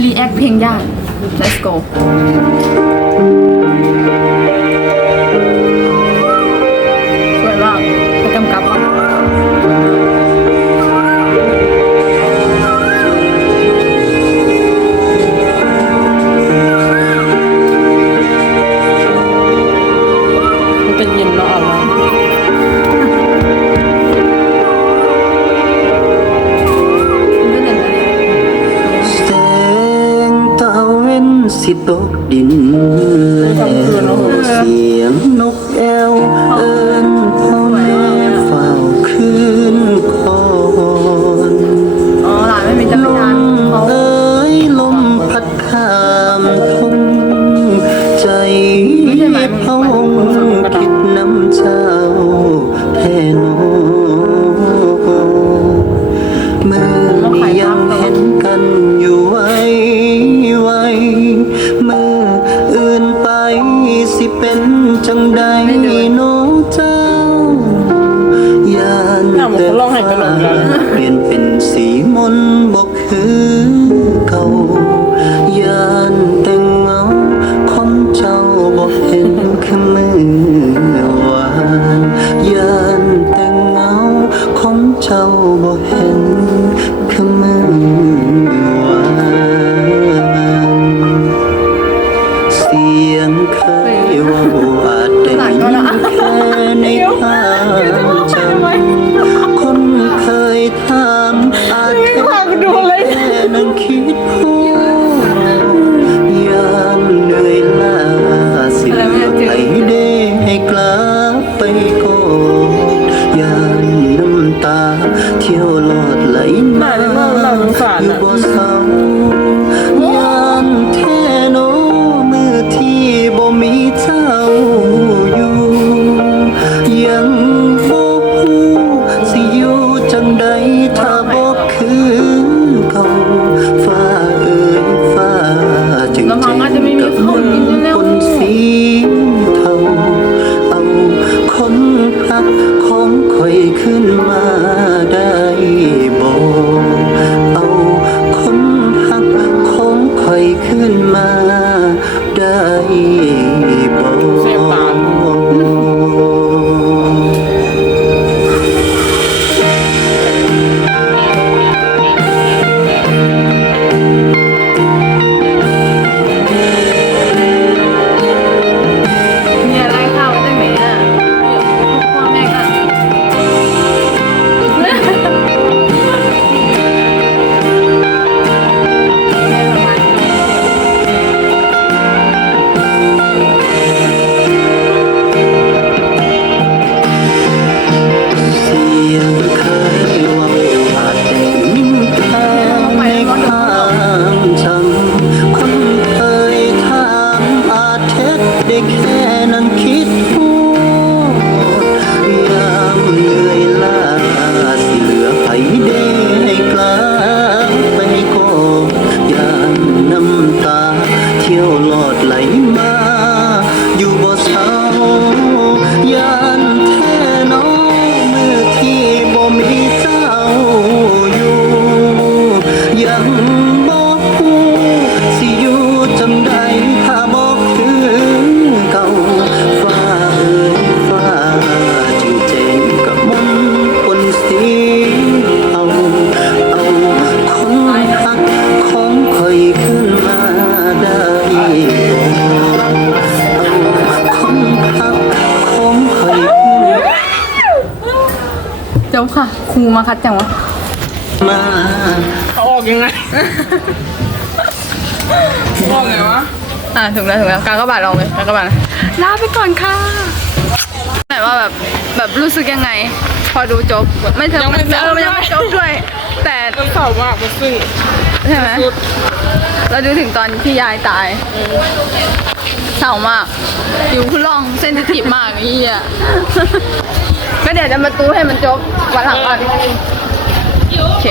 รีแอคเพลงยาก let's go สิตกดินแล้วเสียงนกแอวเอิ้น จังใดโนเจ้า ยานแต่ฟ้าเปลี่ยนเป็นสีมนต์บอกคือเก่ายานแต่งเงาของเจ้าบอกเห็นคือมือวานยานแต่งเงาของเจ้าบอกเห็น เที่ยวหลอดไหลมาอยู่บ่เศร้ายามแท้โนมือที่บ่มีเจ้าอยู่ ยังบ่ฮู้สิอยู่จังใดถ้าบ่คือเก่าฟ้าเอ่ยฟ้าจึงลำพังอาจจะไม่มีกับข้าวมนกินด้วยแล้วคนสีเทาเอาคนหัก ขึ้นมา เที่ยว จ้าค่ะครูมาคัดจังวะมาเอาออกยังไงออกไงวะอะถึงแล้วถึงแล้วการก็บาดลองเลยการก็บาดลาไปก่อนค่ะไหนว่าแบบแบบรู้สึกยังไง พอดูจบไม่เธอมันเออมันยังไม่จบด้วย แต่มันเศร้ามากมันซึ้งใช่ไหมสุดเราดูถึงตอนที่ยายตายเศร้ามากอยู่คุณล่องเส้นทีฟมากไอ้เหี้ย ก็เดี๋ยวจะมาตู้ให้มันจบวันหลังก่อนโอเค